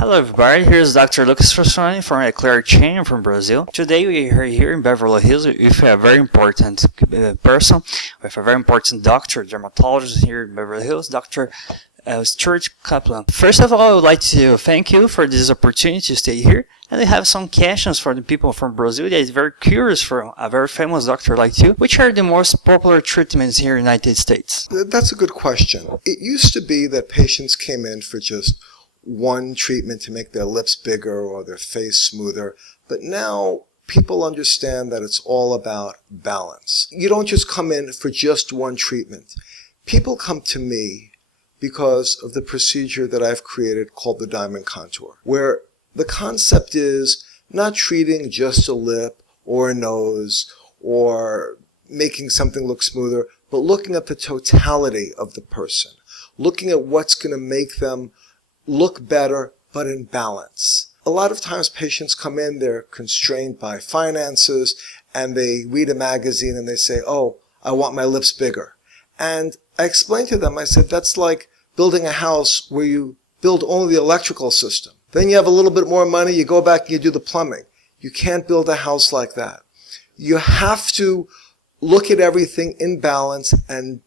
Hello everybody, here's Dr. Lucas Fustinoni from Qualquer chain from Brazil. Today we are here in Beverly Hills with a very important person, with a very important doctor, dermatologist here in Beverly Hills, Dr. Stuart Kaplan. First of all, I would like to thank you for this opportunity to stay here. And I have some questions for the people from Brazil that is very curious for a very famous doctor like you. Which are the most popular treatments here in the United States? That's a good question. It used to be that patients came in for just one treatment to make their lips bigger or their face smoother. But now people understand that it's all about balance. You don't just come in for just one treatment. People come to me because of the procedure that I've created called the diamond contour, where the concept is not treating just a lip or a nose or making something look smoother, but looking at the totality of the person, looking at what's going to make them look better, but in balance. A lot of times patients come in, they're constrained by finances, and they read a magazine and they say, oh, I want my lips bigger. And I explained to them, I said, that's like building a house where you build only the electrical system. Then you have a little bit more money, you go back and you do the plumbing. You can't build a house like that. You have to look at everything in balance and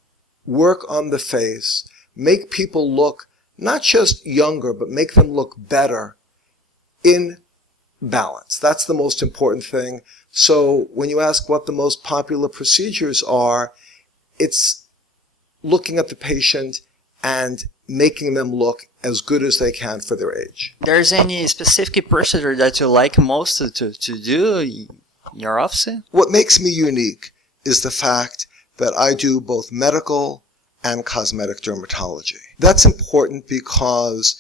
work on the face, make people look not just younger, but make them look better in balance. That's the most important thing. So when you ask what the most popular procedures are, it's looking at the patient and making them look as good as they can for their age. There's any specific procedure that you like most to do in your office? What makes me unique is the fact that I do both medical and cosmetic dermatology. That's important because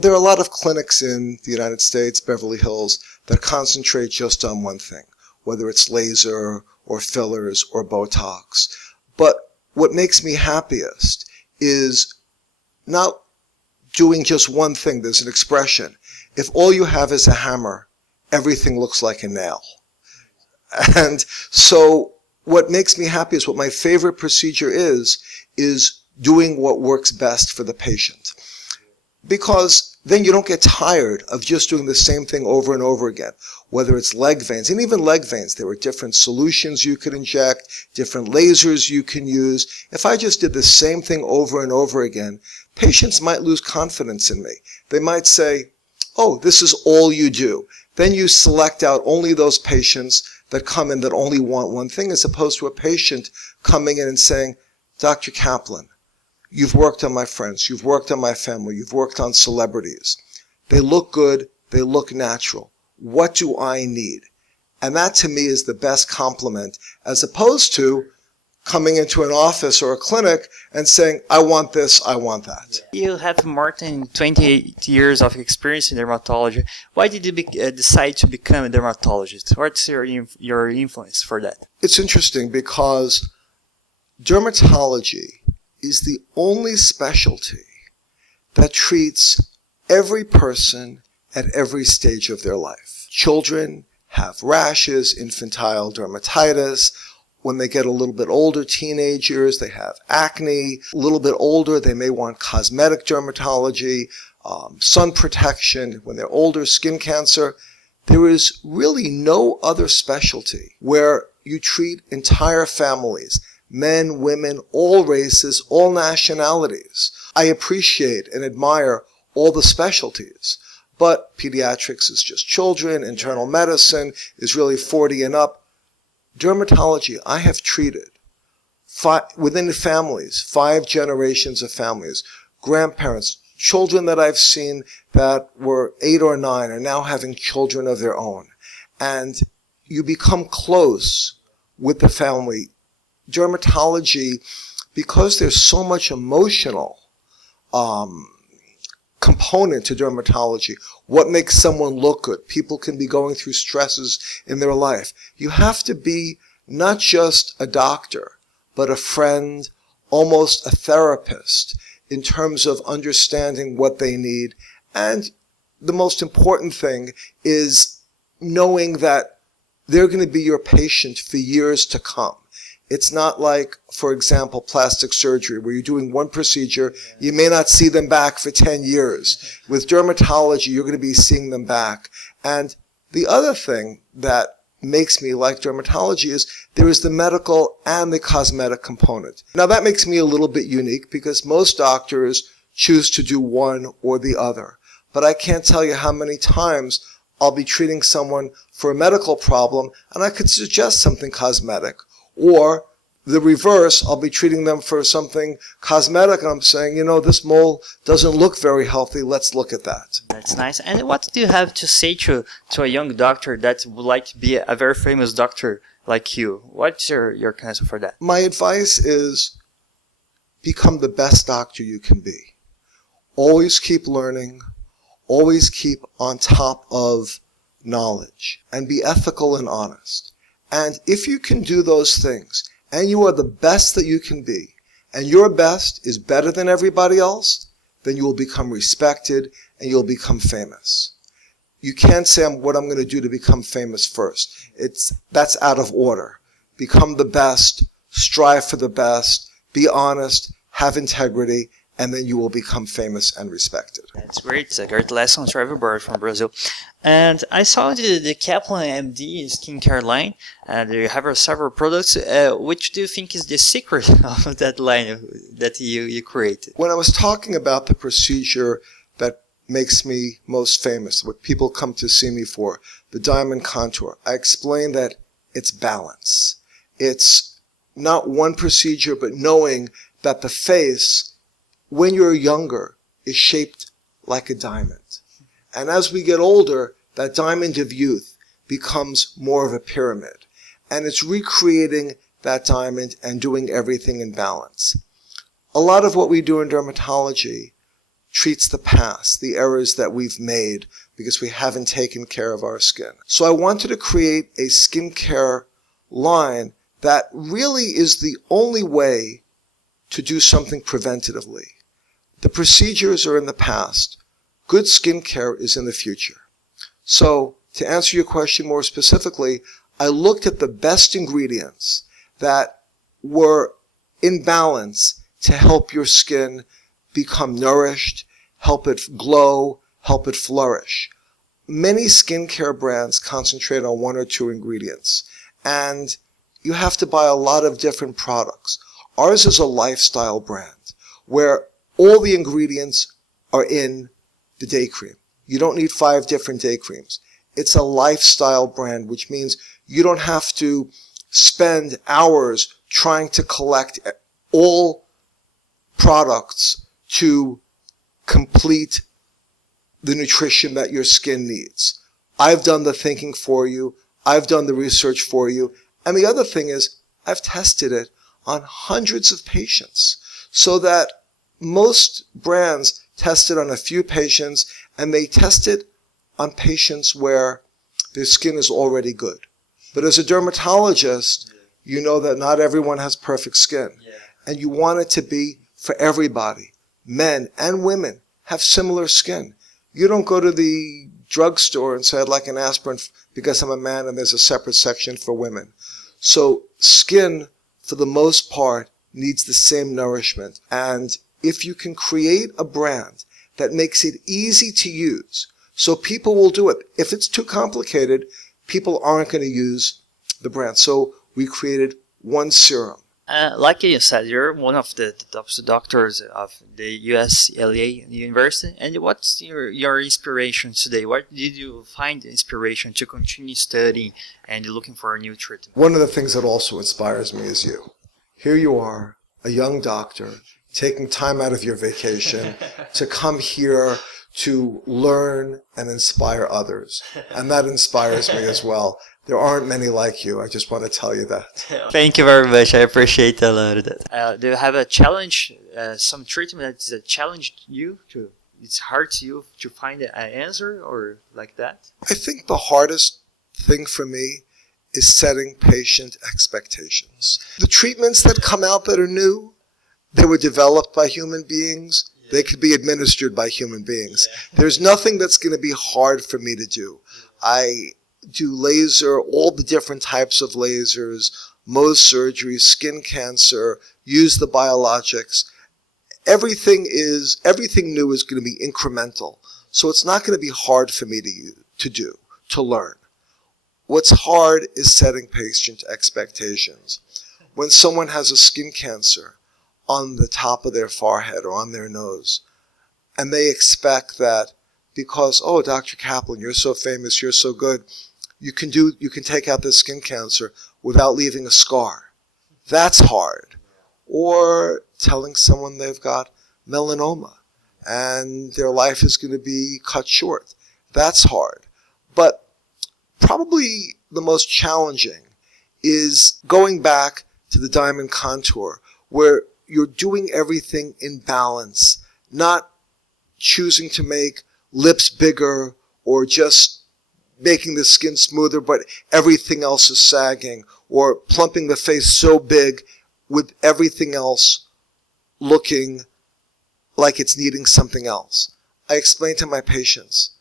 there are a lot of clinics in the United States, Beverly Hills, that concentrate just on one thing, whether it's laser or fillers or Botox. But what makes me happiest is not doing just one thing. There's an expression. If all you have is a hammer, everything looks like a nail. And so what makes me happy is what my favorite procedure is doing what works best for the patient. Because then you don't get tired of just doing the same thing over and over again. Whether it's leg veins, and even leg veins, there are different solutions you could inject, different lasers you can use. If I just did the same thing over and over again, patients might lose confidence in me. They might say, oh, this is all you do. Then you select out only those patients that come in that only want one thing, as opposed to a patient coming in and saying, Dr. Kaplan, you've worked on my friends, you've worked on my family, you've worked on celebrities. They look good, they look natural. What do I need? And that to me is the best compliment, as opposed to coming into an office or a clinic and saying, I want this, I want that. You have more than 28 years of experience in dermatology. Why did you decide to become a dermatologist? What's your influence for that? It's interesting because dermatology is the only specialty that treats every person at every stage of their life. Children have rashes, infantile dermatitis. When they get a little bit older, teenagers, they have acne. A little bit older, they may want cosmetic dermatology, sun protection. When they're older, skin cancer. There is really no other specialty where you treat entire families, men, women, all races, all nationalities. I appreciate and admire all the specialties, but pediatrics is just children, internal medicine is really 40 and up. Dermatology, I have treated within the families, 5 generations of families, grandparents, children that I've seen that were 8 or 9 are now having children of their own. And you become close with the family. Dermatology, because there's so much emotional component to dermatology, what makes someone look good. People can be going through stresses in their life. You have to be not just a doctor, but a friend, almost a therapist, in terms of understanding what they need. And the most important thing is knowing that they're going to be your patient for years to come. It's not like, for example, plastic surgery, where you're doing one procedure, you may not see them back for 10 years. With dermatology, you're going to be seeing them back. And the other thing that makes me like dermatology is there is the medical and the cosmetic component. Now that makes me a little bit unique because most doctors choose to do one or the other. But I can't tell you how many times I'll be treating someone for a medical problem and I could suggest something cosmetic. Or the reverse, I'll be treating them for something cosmetic and I'm saying, you know, this mole doesn't look very healthy, let's look at that. That's nice. And what do you have to say to a young doctor that would like to be a very famous doctor like you? What's your answer for that? My advice is become the best doctor you can be. Always keep learning, always keep on top of knowledge, and be ethical and honest. And if you can do those things, and you are the best that you can be, and your best is better than everybody else, then you will become respected and you'll become famous. You can't say what I'm going to do to become famous first. That's out of order. Become the best, strive for the best, be honest, have integrity, and then you will become famous and respected. That's great. It's a great lesson to everybody from Brazil. And I saw the Kaplan MD skincare line, and you have several products. Which do you think is the secret of that line that you created? When I was talking about the procedure that makes me most famous, what people come to see me for, the diamond contour, I explained that it's balance. It's not one procedure, but knowing that the face, when you're younger, is shaped like a diamond. And as we get older, that diamond of youth becomes more of a pyramid. And it's recreating that diamond and doing everything in balance. A lot of what we do in dermatology treats the past, the errors that we've made because we haven't taken care of our skin. So I wanted to create a skincare line that really is the only way to do something preventatively. The procedures are in the past. Good skincare is in the future. So, to answer your question more specifically, I looked at the best ingredients that were in balance to help your skin become nourished, help it glow, help it flourish. Many skincare brands concentrate on one or two ingredients, and you have to buy a lot of different products. Ours is a lifestyle brand where all the ingredients are in the day cream. You don't need 5 different day creams. It's a lifestyle brand, which means you don't have to spend hours trying to collect all products to complete the nutrition that your skin needs. I've done the thinking for you. I've done the research for you. And the other thing is, I've tested it on hundreds of patients so that most brands test it on a few patients, and they test it on patients where their skin is already good. But as a dermatologist, you know that not everyone has perfect skin. And you want it to be for everybody. Men and women have similar skin. You don't go to the drugstore and say, I'd like an aspirin because I'm a man and there's a separate section for women. So skin, for the most part, needs the same nourishment. And if you can create a brand that makes it easy to use, so people will do it. If it's too complicated, people aren't going to use the brand. So we created one serum. Like you said, you're one of the top doctors of the UCLA University. And what's your inspiration today? What did you find inspiration to continue studying and looking for a new treatment? One of the things that also inspires me is you. Here you are, a young doctor, taking time out of your vacation to come here to learn and inspire others. And that inspires me as well. There aren't many like you. I just want to tell you that. Thank you very much. I appreciate a lot of that. Do you have a challenge, some treatment that challenged you to? It's hard to you to find an answer or like that? I think the hardest thing for me is setting patient expectations. The treatments that come out that are new, they were developed by human beings. They could be administered by human beings. There's nothing that's going to be hard for me to do. I do laser, all the different types of lasers, Mohs surgery, skin cancer, use the biologics. Everything new is going to be incremental. So it's not going to be hard for me to learn. What's hard is setting patient expectations. When someone has a skin cancer on the top of their forehead or on their nose, and they expect that because, oh, Dr. Kaplan, you're so famous, you're so good, you can take out this skin cancer without leaving a scar. That's hard. Or telling someone they've got melanoma and their life is going to be cut short. That's hard. But probably the most challenging is going back to the diamond contour, where you're doing everything in balance, not choosing to make lips bigger or just making the skin smoother, but everything else is sagging, or plumping the face so big with everything else looking like it's needing something else. I explain to my patients,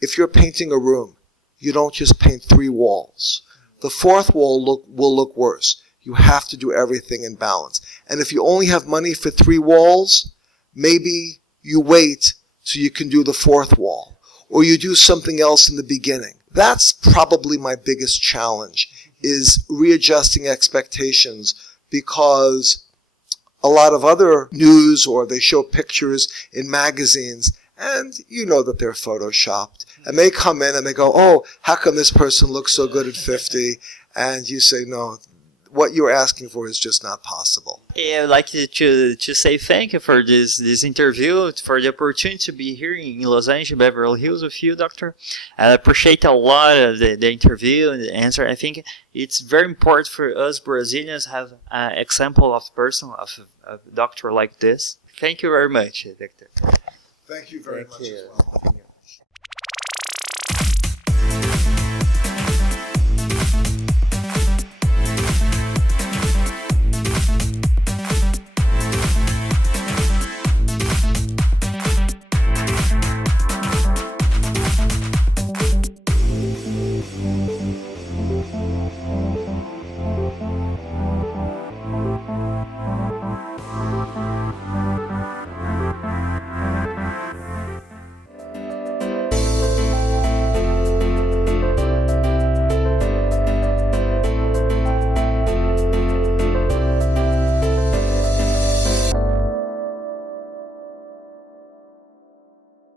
if you're painting a room, you don't just paint 3 walls. The 4th wall will look worse. You have to do everything in balance. And if you only have money for 3 walls, maybe you wait so you can do the 4th wall. Or you do something else in the beginning. That's probably my biggest challenge, is readjusting expectations, because a lot of other news, or they show pictures in magazines, and you know that they're photoshopped. And they come in and they go, oh, how come this person looks so good at 50? And you say, no, what you're asking for is just not possible. Yeah, I'd like to say thank you for this interview, for the opportunity to be here in Los Angeles, Beverly Hills with you, Doctor. I appreciate a lot of the interview and the answer. I think it's very important for us Brazilians to have an example of person, of a doctor like this. Thank you very much, Doctor. Thank you very much as well.